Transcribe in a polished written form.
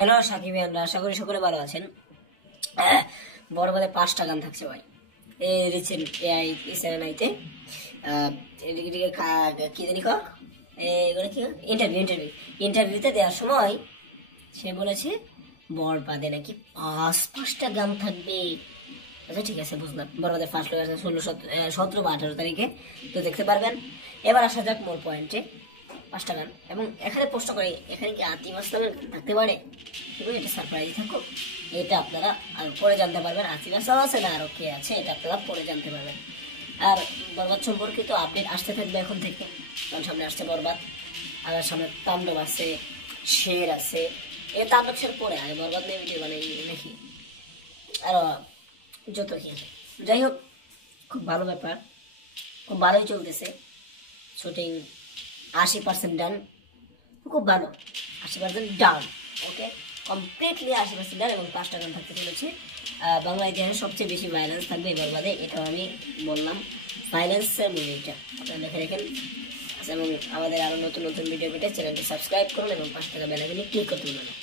Hello Shakib ভাইয়া, আশা করি সকলে ভালো আছেন। বড়বাদে 5টা গান থাকছে ভাই এই রিসেন্ট এআই চ্যানেলাইতে। কি জানি ক এগুলো কি ইন্টারভিউতে দেওয়ার সময় সে বলেছে বরবাদে নাকি 5টা গান থাকবে। আচ্ছা ঠিক আছে, বুঝলাম। বরবাদের ফার্স্ট লোক আছে 17 বা 18 তারিখে, তো দেখতে পারবেন। এবার আসা যাক মোর পয়েন্টে। 5টা গান, এবং এখানে প্রশ্ন করে এখানে কি আতিফ আসলামের গান থাকতে পারে, এবং এটা সারপ্রাইজ থাকুক, এটা আপনারা আর পরে জানতে পারবেন। আতিফ আসলাম আছে না আরো কে আছে, এটা আপনারা পরে জানতে পারবেন। আর বরবাদ সম্পর্কিত আপডেট আসতে থাকবে এখন থেকে, কারণ সামনে আসছে বরবাদ, আর সামনে তাণ্ডব আছে, শের আছে। এই তাণ্ডব শের পরে আগে বরবাদ নিয়ে ভিডিও বানাই নাকি, আরো যত কি। যাই হোক, খুব ভালো ব্যাপার, খুব ভালোই চলতেছে শুটিং। 80% ডান, খুব ভালো। 80% ডান, ওকে, কমপ্লিটলি 80% ডান। এবং 5টা গান থাকতে চলেছে। বাংলা ইতিহাসে সবচেয়ে বেশি ভাইলেন্স থাকবে এবার বাদে, এটাও আমি বললাম। ভাইলেন্সের মুভিটা আপনারা দেখে রাখেন। আচ্ছা, এবং আমাদের আরো নতুন নতুন ভিডিও পেতে চ্যানেলটি সাবস্ক্রাইব করুন এবং 5 টাকা বেল আইকনে ক্লিক করতে ভুলবেন না।